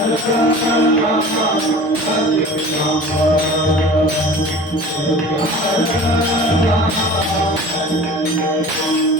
Thank you.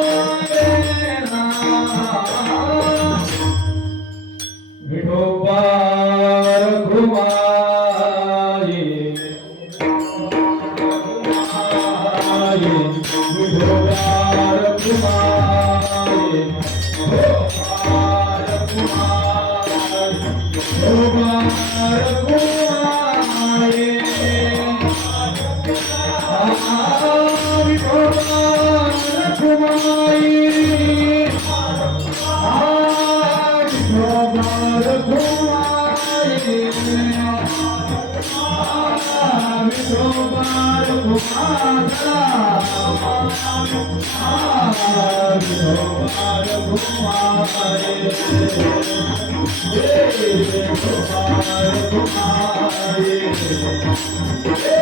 Kumar Thank